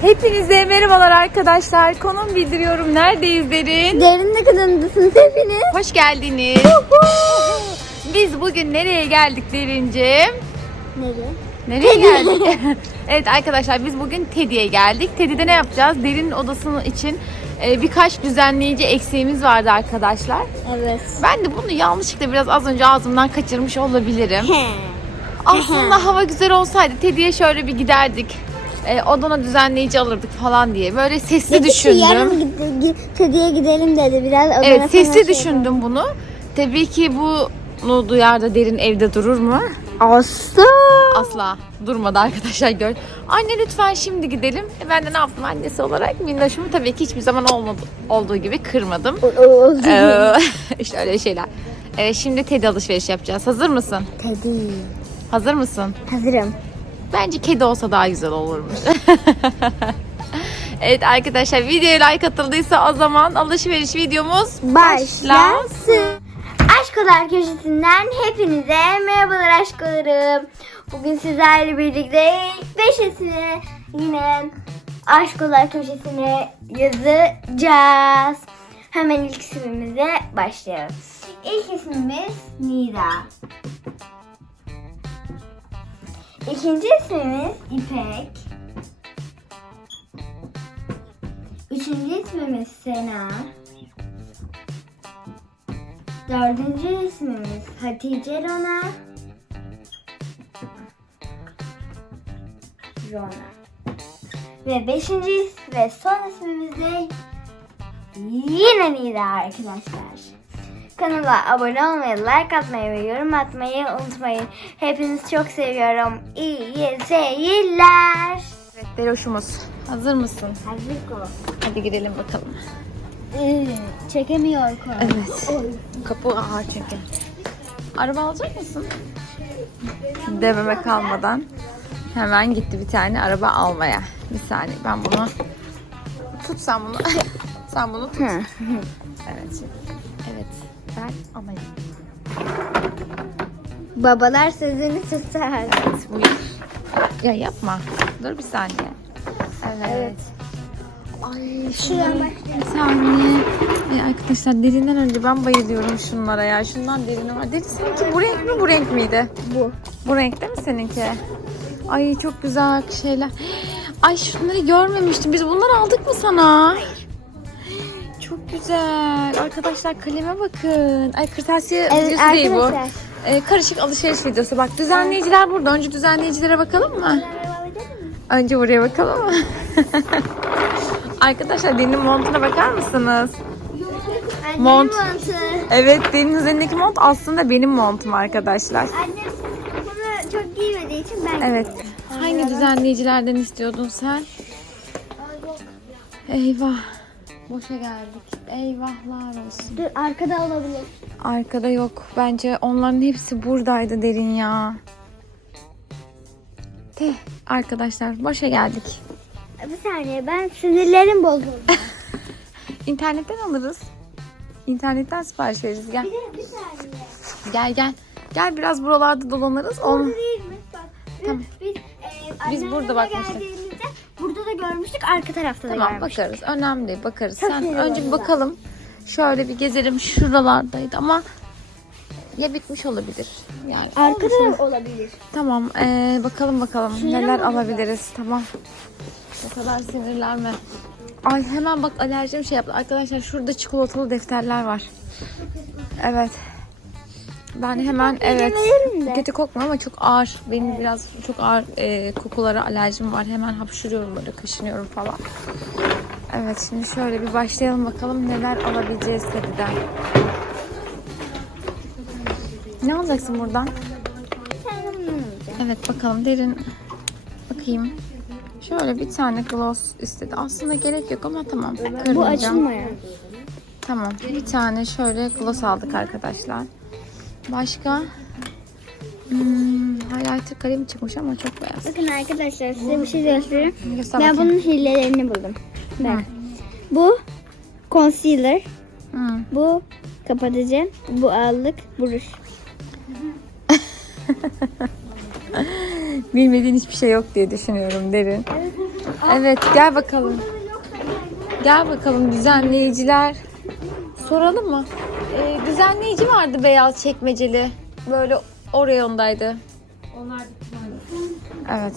Hepinize merhabalar arkadaşlar. Konum bildiriyorum. Neredeyiz Derin? Derinde kanalındasınız hepiniz. Hoş geldiniz. Biz bugün nereye geldik Derincim? Nereye? Nereye geldik? evet arkadaşlar biz bugün Teddy'ye geldik. Teddy'de ne yapacağız? Derin odasının için e, birkaç düzenleyici eksiğimiz vardı arkadaşlar. Evet. Ben de bunu yanlışlıkla biraz az önce ağzımdan kaçırmış olabilirim. Aslında hava güzel olsaydı Teddy'ye şöyle bir giderdik. E, odana düzenleyici alırdık falan diye. Böyle sesli Dedi ki düşündüm. yarın Teddy'ye gidelim dedi biraz. odana Evet sesli şey düşündüm bunu. Tabii ki bunu duyar da derin evde durur mu? Aslı. Asla durmadı arkadaşlar gör. Anne lütfen şimdi gidelim. E, ben de ne yaptım annesi olarak minnoşumu tabii ki hiçbir zaman olmadı, olduğu gibi kırmadım. Ee, işte öyle şeyler. Evet şimdi Teddy alışveriş yapacağız. Hazır mısın? Teddy. Hazır mısın? Hazırım. Bence kedi olsa daha güzel olurmuş. evet arkadaşlar videoya like atıldıysa o zaman alışveriş videomuz Başlasın. Aşkolar köşesinden hepinize merhabalar aşkolarım. Bugün sizlerle birlikte beşesine yine aşkolar köşesine yazacağız. Hemen ilk ismimize başlayalım. İlk ismimiz Nida. İkinci ismimiz İpek. Üçüncü ismimiz Sena. Dördüncü ismimiz Hatice Rona. Rona. Ve beşinci ve son ismimiz de yine Nida arkadaşlar. Kanala abone olmayı, like atmayı ve yorum atmayı unutmayın. Hepinizi çok seviyorum. İyi seyirler. Evet Beroş'umuz. Hazır mısın? Hazır ol. Hadi gidelim bakalım. Çekemiyor konu. Evet. Kapı ağır çünkü. Araba alacak mısın? Dememe kalmadan hemen gitti bir tane araba almaya. Bir saniye ben bunu tut sen bunu. sen bunu tut. Evet. şimdi. Ben alayım. Babalar sözünü tutar. Evet, buyur. Ya yapma. Dur bir saniye. Evet. Evet. Ay şunları bir saniye. Ay arkadaşlar derinden önce ben bayılıyorum şunlara ya. Şundan derini var. Deri sanki bu renk mi bu renk miydi? Bu. Bu renkte mi seninki? Ay çok güzel şeyler. Ay şunları görmemiştim. Biz bunları aldık mı sana? Çok güzel. Arkadaşlar kaleme bakın. Ay kırtasiye Evet videosu değil bu. arkadaşlar. Ee, karışık alışveriş videosu. Bak düzenleyiciler burada. Önce düzenleyicilere bakalım mı? Önce buraya bakalım mı? Arkadaşlar Deniz'in montuna bakar mısınız? Mont. montu. Evet Deniz'in üzerindeki mont aslında benim montum arkadaşlar. Annem bunu çok giymediği için ben Evet. Hangi düzenleyicilerden istiyordun sen? Eyvah. Boşa geldik. Eyvahlar olsun. Dur arkada olabilir. Arkada yok. Bence onların hepsi buradaydı derin ya. Teh arkadaşlar boşa geldik. Bir saniye ben sinirlerim bozuldu. İnternetten alırız. İnternetten sipariş veririz. Gel. bir de bir saniye. Gel gel. Gel biraz buralarda dolanırız. Burada Onu... değil mi? Bak. Biz, Tamam. biz, e, Biz burada bakmıştık. geldiğimizde Burada da görmüştük arka tarafta da Tamam görmüştük. bakarız. Önemli değil. Bakarız. Çok Sen iyi önce bir oldu. bakalım. Şöyle bir gezelim. Şuralardaydı ama ya bitmiş olabilir. Yani Arkada da olabilir. Tamam, ee, bakalım bakalım Şunlara neler mı alabiliriz. Tamam. O kadar sinirlenme. Ay hemen bak alerjim şey yaptı. Arkadaşlar şurada çikolatalı defterler var. Evet. Ben hemen evet. Kötü kokmuyor ama çok ağır. Benim biraz çok ağır e, kokulara alerjim var. Hemen hapşırıyorum böyle kaşınıyorum falan. Evet şimdi şöyle bir başlayalım bakalım neler alabileceğiz Teddy'den. Ne alacaksın buradan? Evet bakalım derin bakayım. Şöyle bir tane gloss istedi. Aslında gerek yok ama tamam. Bu Kırmayacağım. açılmıyor. Tamam. Bir tane şöyle gloss aldık arkadaşlar. Başka? Hmm, highlighter kalemi çıkmış ama çok beyaz. Bakın arkadaşlar size bir şey göstereyim. Göster Ben bakayım. bunun hilelerini buldum. Bak. Bu concealer, Hmm. bu kapatıcı, bu allık, bu ruj. Bilmediğin hiçbir şey yok diye düşünüyorum derin. Evet gel bakalım. Gel bakalım düzenleyiciler. Soralım mı? Ee, düzenleyici vardı beyaz çekmeceli. Böyle orayondaydı. Onlar Evet.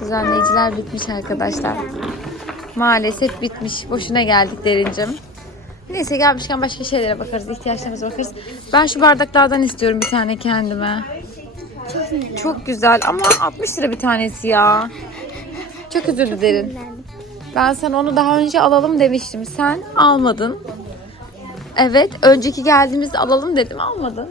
Düzenleyiciler bitmiş arkadaşlar. Maalesef bitmiş. Boşuna geldik derincim. Neyse gelmişken başka şeylere bakarız. ihtiyaçlarımıza bakarız. Ben şu bardaklardan istiyorum bir tane kendime. Çok güzel ama 60 lira bir tanesi ya. Çok üzüldü derin. Ben sana onu daha önce alalım demiştim. Sen almadın. Evet, önceki geldiğimizde alalım dedim, almadın.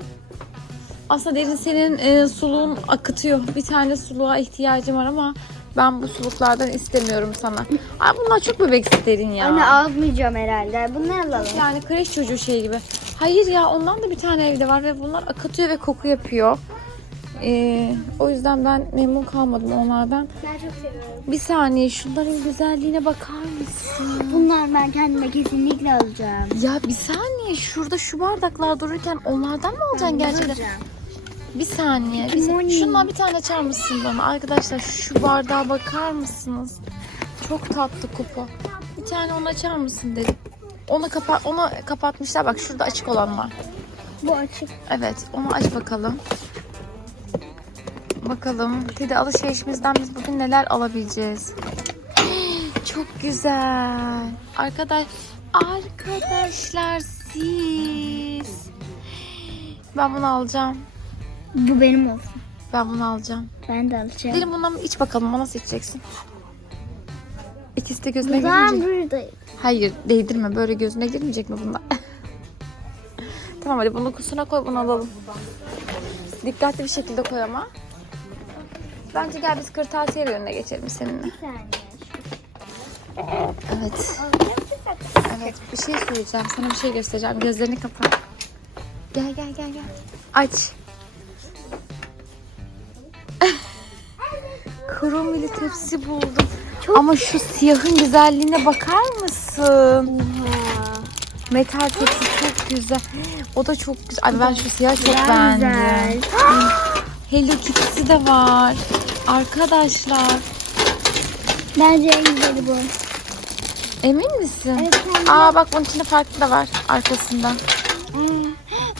Aslında derin senin e, suluğun akıtıyor. Bir tane suluğa ihtiyacım var ama ben bu suluklardan istemiyorum sana. Ay bunlar çok bebeksiz derin ya. Anne almayacağım herhalde. Bunları alalım. Yani kreş çocuğu şey gibi. Hayır ya ondan da bir tane evde var ve bunlar akıtıyor ve koku yapıyor. Ee, o yüzden ben memnun kalmadım onlardan. Ben çok seviyorum. Bir saniye şunların güzelliğine bakar mısın? Bunlar ben kendime kesinlikle alacağım. Ya bir saniye şurada şu bardaklar dururken onlardan mı alacaksın gerçekten? Alacağım. Bir saniye. Bir. Şundan bir tane açar mısın bana? Arkadaşlar şu bardağa bakar mısınız? Çok tatlı kupa. Bir tane onu açar mısın dedim. Onu kapa onu kapatmışlar. Bak şurada açık olan var. Bu açık. Evet, onu aç bakalım. Bakalım. Tedi alışverişimizden biz bugün neler alabileceğiz? Çok güzel. Arkadaş, arkadaşlar siz. Ben bunu alacağım. Bu benim olsun. Ben bunu alacağım. Ben de alacağım. Derin bundan iç bakalım. Bana nasıl içeceksin? İkisi de gözüne Ben girince. buradayım. Hayır, değdirme. Böyle gözüne girmeyecek mi bunlar? tamam hadi bunu kusuna koy, bunu alalım. Dikkatli bir şekilde koy ama. Bence gel biz kırtasiye reyonuna geçelim seninle. Bir saniye. Evet. Evet bir şey söyleyeceğim. Sana bir şey göstereceğim. Gözlerini kapat. Gel gel gel gel. Aç. Kromili tepsi buldum. Ama şu siyahın güzelliğine bakar mısın? Oha. Metal tepsi çok güzel. O da çok güzel. Abi ben şu siyahı çok beğendim. güzel. Hello Kitty'si de var. Arkadaşlar. Bence en güzeli bu. Emin misin? Evet, sen Aa bak bunun içinde farklı da var arkasında.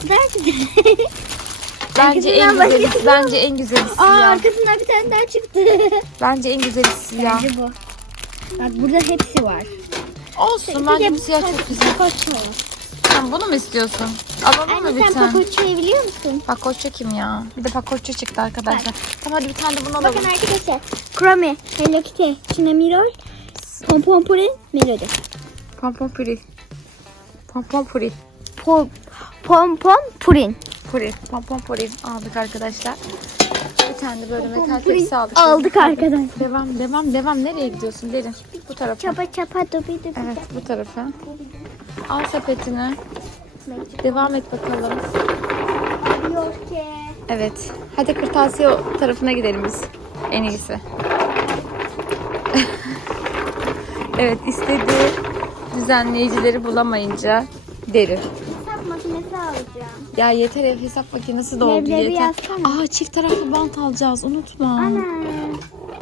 Güzel. Bence en Arkasından güzeli, bakıyorum. bence en güzeli Aa siyah. arkasından bir tane daha çıktı. Bence en güzeli siyah. Bence bu. Bak burada hepsi var. Olsun bence bu siyah çok güzel. Pakoço. Sen bunu mu istiyorsun? Alalım mı Anne bir sen tane? biliyor musun? Pakoçça kim ya? Bir de pakoçça çıktı arkadaşlar. Tamam hadi bir tane de bunu alalım. Bakın arkadaşlar. Chrome, Hello Kitty, Cinnamon Pompon Purin, Melody. Pompon puri. Pompon puri. Pom, Pompon Purin. Puri. Pompon puri aldık arkadaşlar. Bir tane de böyle metal Purin tepsi aldık. aldık arkadaşlar. Devam devam devam. Nereye gidiyorsun Derin? Bu tarafa. Çapa çapa dubi dubi. Evet bu tarafa. Al sepetini. Devam et bakalım. Yok ki. Evet. Hadi kırtasiye tarafına gidelim biz. En iyisi. evet istediği düzenleyicileri bulamayınca derin. Hesap makinesi alacağım. Ya yeter ev hesap makinesi de oldu Leblebi yeter. yazsana. Aa çift taraflı bant alacağız unutma. Ana.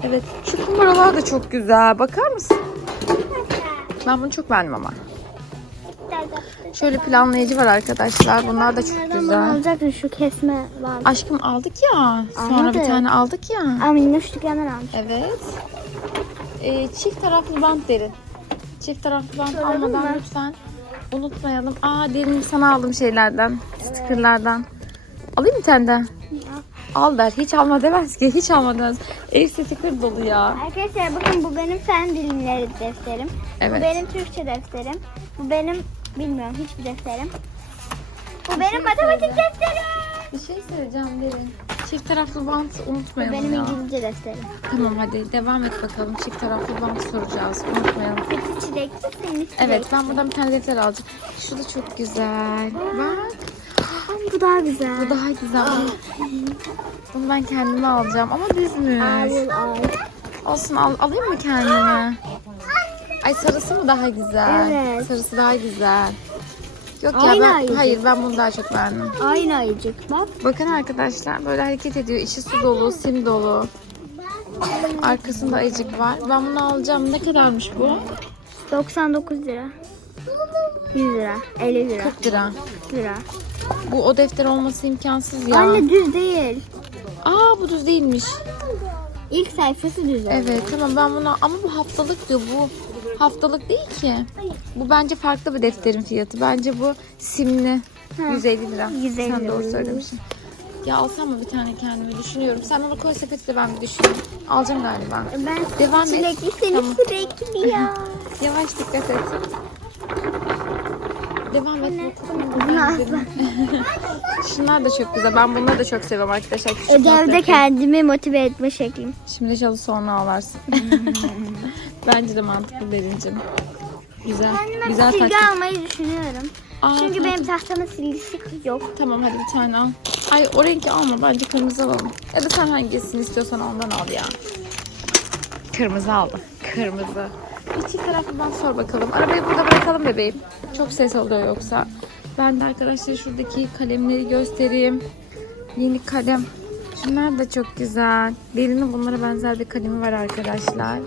Evet şu kumaralar da çok güzel. Bakar mısın? Ben bunu çok beğendim ama. Şöyle planlayıcı var arkadaşlar. Bunlar da çok güzel. alacaktın şu kesme var. Aşkım aldık ya. Sonra bir Almadık. tane aldık ya. Ama minnoş dükkandan almış. Evet. Ee, çift taraflı bant derin. Çift taraflı bant Soralım almadan mı? lütfen unutmayalım. Aa derin sana aldığım şeylerden. Stickerlardan. Alayım bir tane de. Al der. Hiç alma demez ki. Hiç alma demez. Ev sticker dolu ya. Arkadaşlar bakın bu benim fen dilimleri defterim. Evet. Bu benim Türkçe defterim. Bu benim bilmiyorum hiçbir defterim. Bu benim matematik defterim. Bir şey söyleyeceğim derin. Çift taraflı bant unutmayalım benim ya. İngilizce defterim. Tamam hadi devam et bakalım. Çift taraflı bant soracağız. Unutmayalım. Peki çilekli senin. Evet ben buradan bir tane defter alacağım. Şu da çok güzel. Bak. Bu daha güzel. Bu daha güzel. Bunu ben kendime alacağım ama düzmüş. Al al. Olsun al, alayım mı kendime? Ay sarısı mı daha güzel? Evet. Sarısı daha güzel. Yok ya Aynı ben ayıcık. hayır ben bunu daha çok beğendim. Aynı ayıcık bak. Bakın arkadaşlar böyle hareket ediyor. İçi su dolu, sim dolu. Arkasında ayıcık var. Ben bunu alacağım. Ne kadarmış bu? 99 lira. 100 lira. 50 lira. 40 lira. 40 lira. Bu o defter olması imkansız ya. Anne düz değil. Aa bu düz değilmiş. İlk sayfası düz. Evet tamam ben bunu ama bu haftalık diyor bu. Haftalık değil ki. Bu bence farklı bir defterin fiyatı. Bence bu simli. 150 lira. 150 Sen doğru lira. söylemişsin. Ya alsam mı bir tane kendime düşünüyorum. Sen onu koy sepete de ben bir düşüneyim. Alacağım galiba. Ben Devam et. sürekli seni Tamam. sürekli ya. Yavaş dikkat et. Devam et. Asla. Şunlar da çok güzel. Ben bunları da çok seviyorum arkadaşlar. Küçük Ödevde kendimi motive etme şeklim. Şimdi çalı sonra ağlarsın. Bence de mantıklı Derincim. Güzel. Kendime Güzel silgi taktik. almayı düşünüyorum. Aa, Çünkü tamam. benim tahtamın silgisi yok. Tamam hadi bir tane al. Ay o renki alma bence kırmızı alalım. Ya da sen hangisini istiyorsan ondan al ya. Kırmızı aldı. Kırmızı. Taraflı bant sor bakalım. Arabayı burada bırakalım bebeğim. Çok ses oluyor yoksa. Ben de arkadaşlar şuradaki kalemleri göstereyim. Yeni kalem. Şunlar da çok güzel. Derinin bunlara benzer bir kalemi var arkadaşlar.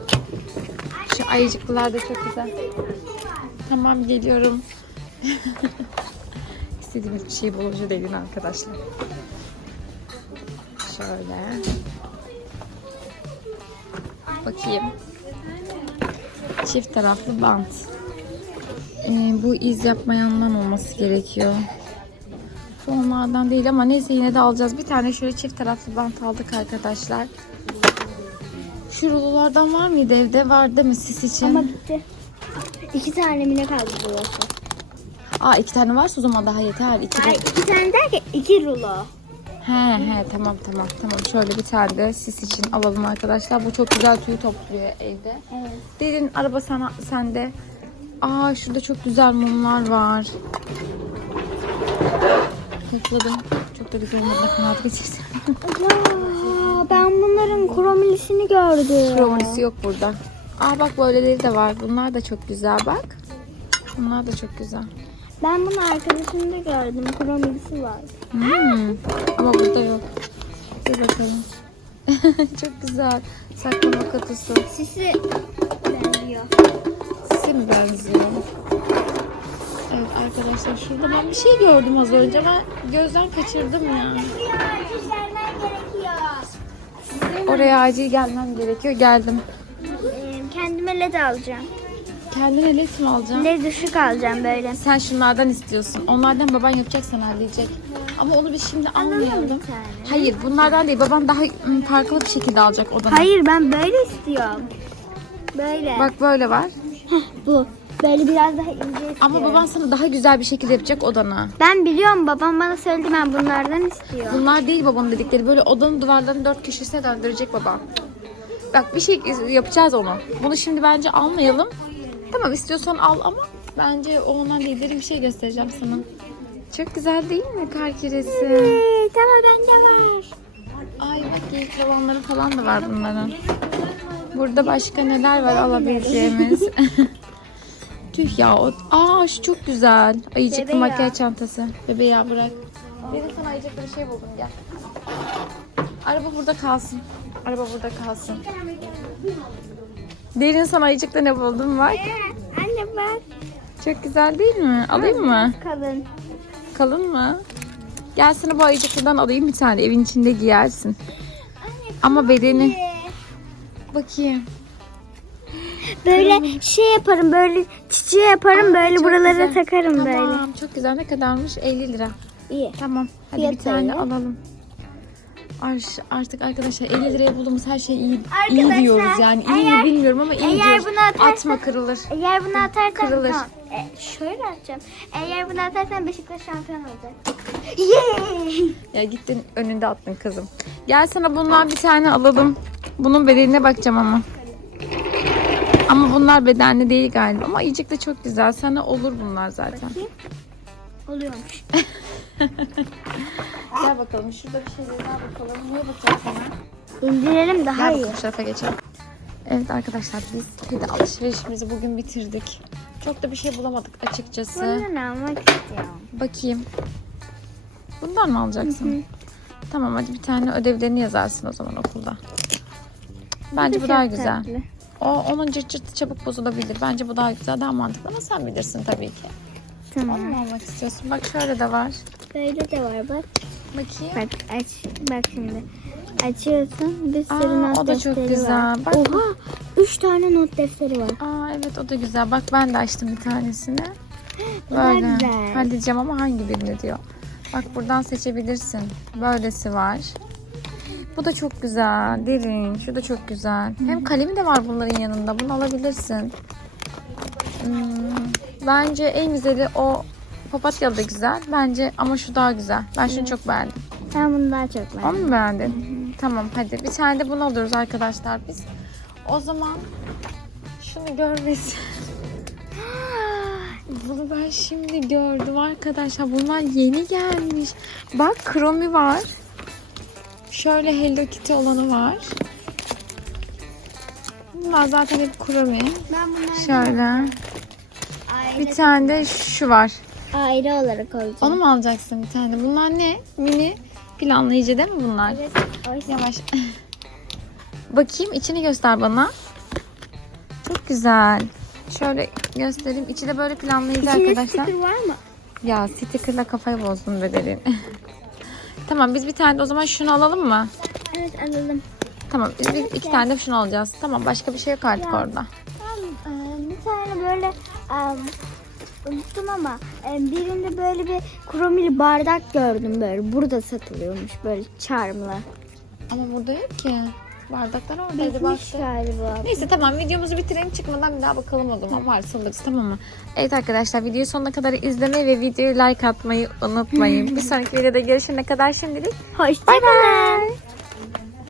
Şu ayıcıklılar da çok güzel. Tamam geliyorum. İstediğimiz bir şey bulunca derin arkadaşlar. Şöyle. Bakayım. Çift taraflı bant. Ee, bu iz yapmayandan olması gerekiyor. Bu onlardan değil ama neyse yine de alacağız. Bir tane şöyle çift taraflı bant aldık arkadaşlar. Şu rulolardan var mıydı evde? Var değil mi sis için? Ama bitti. İki tane mi ne kaldı burası? Aa iki tane varsa o zaman daha yeter. İki de... Ay iki tane derken iki rulo. He he tamam tamam tamam. Şöyle bir tane de sis için alalım arkadaşlar. Bu çok güzel tüy topluyor evde. Evet. Derin araba sana sende. Aa şurada çok güzel mumlar var. Topladım. Çok da güzel olmadığına kanaat geçirsin. Kromilisini gördüm. Kromonisi yok burada. Aa bak böyleleri de var. Bunlar da çok güzel bak. Bunlar da çok güzel. Ben bunu arkadaşımda gördüm. Kromilisi var. Hmm. Ama burada yok. Bir bakalım. çok güzel. Saklama kutusu. Sisi benziyor. Size mi benziyor? Evet arkadaşlar şurada ben bir şey gördüm az önce ama gözden kaçırdım ya. Oraya acil gelmem gerekiyor. Geldim. Ee, kendime led alacağım. Kendine led mi alacaksın? Led ışık alacağım böyle. Sen şunlardan istiyorsun. Onlardan baban yapacak sana halledecek. Ama onu biz şimdi almayalım. Hayır bunlardan değil. Baban daha ım, farklı bir şekilde alacak odana. Hayır ben böyle istiyorum. Böyle. Bak böyle var. bu. Böyle biraz daha ince istiyorum. Ama baban sana daha güzel bir şekilde yapacak odana. Ben biliyorum babam bana söyledi ben bunlardan istiyor. Bunlar değil babamın dedikleri. Böyle odanın duvarlarını dört köşesine döndürecek babam. Bak bir şey yapacağız onu. Bunu şimdi bence almayalım. Tamam istiyorsan al ama bence o ondan değil. Derin bir şey göstereceğim sana. Çok güzel değil mi kar küresi? Evet ama bende var. Ay bak geyik olanları falan da var bunların. Burada başka neler var alabileceğimiz. Tüh ya o. Aa şu çok güzel. Ayıcıklı Bebe ya. makyaj çantası. Bebe ya bırak. Dedim sana ayıcıklı bir şey buldum gel. Araba burada kalsın. Araba burada kalsın. Derin sana ayıcıklı ne buldum bak. Anne bak. Çok güzel değil mi? Alayım mı? Kalın. Kalın mı? Gel sana bu ayıcıklıdan alayım bir tane. Evin içinde giyersin. Ama bedeni. Bakayım. Böyle şey yaparım böyle çiçeği yaparım böyle Çok buralara güzel. takarım tamam, böyle. çok güzel. Ne kadarmış? 50 lira. İyi. Tamam. Hadi Fiyat bir tane öyle. alalım. Ar- Artık arkadaşlar 50 liraya bulduğumuz her şey iyi, iyi diyoruz yani. İyi eğer- mi bilmiyorum ama iyi eğer diyoruz. bunu atarsan- Atma kırılır. Eğer bunu atarsan Kırılır. Tamam. E, şöyle atacağım. Eğer bunu atarsan Beşiktaş şampiyon olacak. Yay! Ya gittin önünde attın kızım. Gel sana bundan bir tane alalım. Bunun bedenine bakacağım ama. Ama bunlar bedenli değil galiba. Ama ayıcık da çok güzel. Sana olur bunlar zaten. Oluyormuş. Gel bakalım. Şurada bir şeyler daha bakalım. Neye bakacağız sana? İndirelim daha Gel iyi. bakalım şu tarafa geçelim. Evet arkadaşlar biz kedi alışverişimizi bugün bitirdik. Çok da bir şey bulamadık açıkçası. Bundan almak istiyorum. Bakayım. Bundan mı alacaksın? Tamam hadi bir tane ödevlerini yazarsın o zaman okulda. Bence da bu daha güzel. tatlı. O onun cırt cırtı çabuk bozulabilir. Bence bu daha güzel, daha mantıklı ama sen bilirsin tabii ki. Onu Tamam. mu almak istiyorsun? Bak şöyle de var. Böyle de var bak. Bakayım. Bak aç. Bak şimdi. Açıyorsun. Bir sürü Aa, not o da çok defteri güzel. var. Bak. Oha. Üç tane not defteri var. Aa evet o da güzel. Bak ben de açtım bir tanesini. Bu da Böyle. güzel. Hadi diyeceğim ama hangi birini diyor. Bak buradan seçebilirsin. Böylesi var. Bu da çok güzel. Derin. Şu da çok güzel. Hem kalemi de var bunların yanında. Bunu alabilirsin. Hmm, bence en güzeli o papatyalı da güzel. Bence ama şu daha güzel. Ben şunu çok beğendim. Ben bunu daha çok Onu beğendim. mu beğendin? Tamam hadi. Bir tane de bunu alıyoruz arkadaşlar biz. O zaman şunu görmesin. Bunu ben şimdi gördüm arkadaşlar. Bunlar yeni gelmiş. Bak kromi var. Şöyle Hello Kitty olanı var. Bunlar zaten hep kromi. Ben bunları Şöyle. ayrı, Bir tane de şu var. ayrı olarak koyacağım. Onu mu alacaksın bir tane? Bunlar ne? Mini planlayıcı değil mi bunlar? Evet, Yavaş. Bakayım içini göster bana. Çok güzel. Şöyle göstereyim. İçi de böyle planlayıcı İçinde arkadaşlar. sticker var mı? Ya stickerla kafayı bozdun bedelin. tamam biz bir tane de o zaman şunu alalım mı? Evet alalım. Tamam biz bir, iki tane de şunu alacağız. Tamam başka bir şey yok artık Ya. orada. Ben e, bir tane böyle e, unuttum ama e, birinde böyle bir kromili bardak gördüm böyle. Burada satılıyormuş böyle charmlı. Ama burada yok ki. Bardaklar oradaydı Bitmiş galiba. Neyse tamam videomuzu bitirelim çıkmadan bir daha bakalım o zaman. Varsa alırız tamam mı? Evet arkadaşlar videoyu sonuna kadar izlemeyi ve videoyu like atmayı unutmayın. bir sonraki videoda görüşene kadar şimdilik Hoşçakalın.